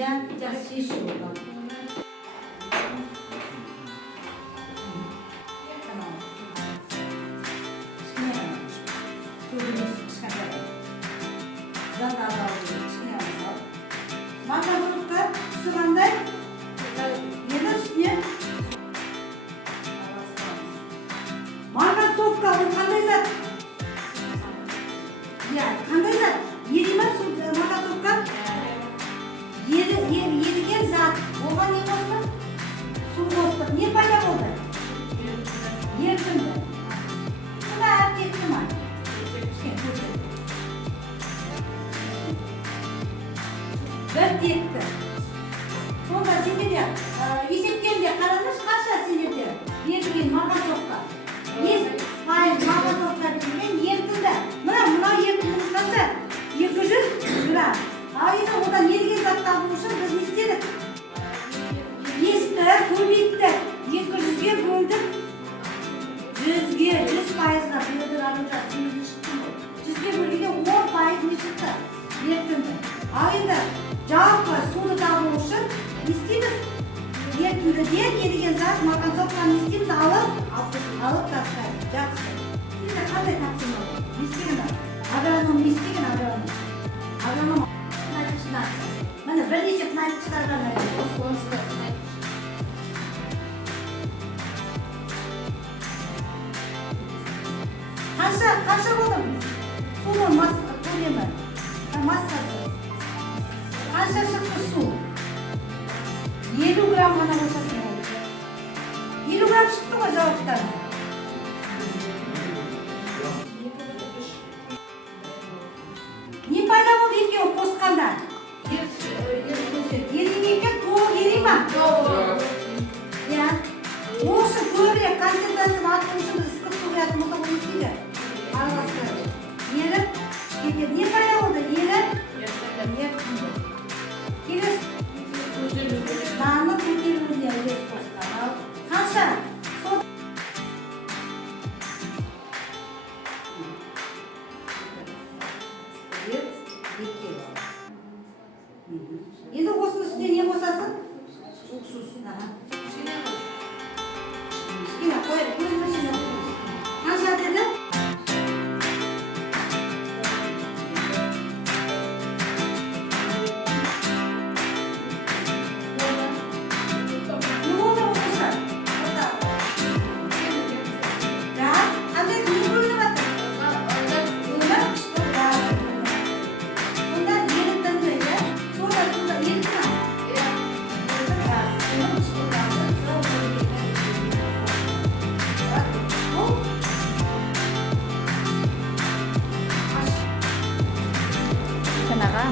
Ya, sí, sí. Марганцовка ол қандай зат? Иә, қандай зат? Ери ма марганцовка? Еріген зат. Оған не қосты? Су қосты. Не пайда болды? Ерітінді. Бұда әртекті ма? Бір текті. Сонда сендерде есептегенде қараңыз қанша сендерде еріген марганцовка? 5% марганцовка берген ерітінді. Мына ерітіндіміз қанша? 200 грамм. Ал енді одан еріген зат табу үшін біз не істедік? 5-ті көбейттік. 200-ге бөлдік. 100-ге, 100%-ға бөлдік арымжа. 100-ге бөлгенде 10% не шықты? Ерітінді. Ал енді жалпы суды табу үшін не істейміз? Ерітіндіден еріген зат марганцовканы не істейміз? Алып тастайық. Жақсы. Енді қандай тапсырма бұл? Не істеген? Агроном не істеген агроном? Агроном міне бірнеше кнайпшыларға қанша болды суның көлемі, массасы? Қанша шықты су? 50 грамм ғана болсасын болды. 50 грамм шықты ғой жауаптан. Не пайда болды екеуі қосқанда? Ерімекен толық ери ма? Иә. Осы көбірек концентрация арту үшін біз ыстық су құятын болсақ не істейді? Араластырады. Еріп кетеді. Не пайда болды? Еріп келесі наны көтеруіне үлес қосқан. Қанша? Енді осының үстіне не қосасың? Уксус. Кішкене қойып, көзіме шыны. Қанша деді? Не болды оқыса? Газ? Қандай не бөлініп жатыр? Сонда ерітінді, иә? Сонда ерітті ма? Kenapa?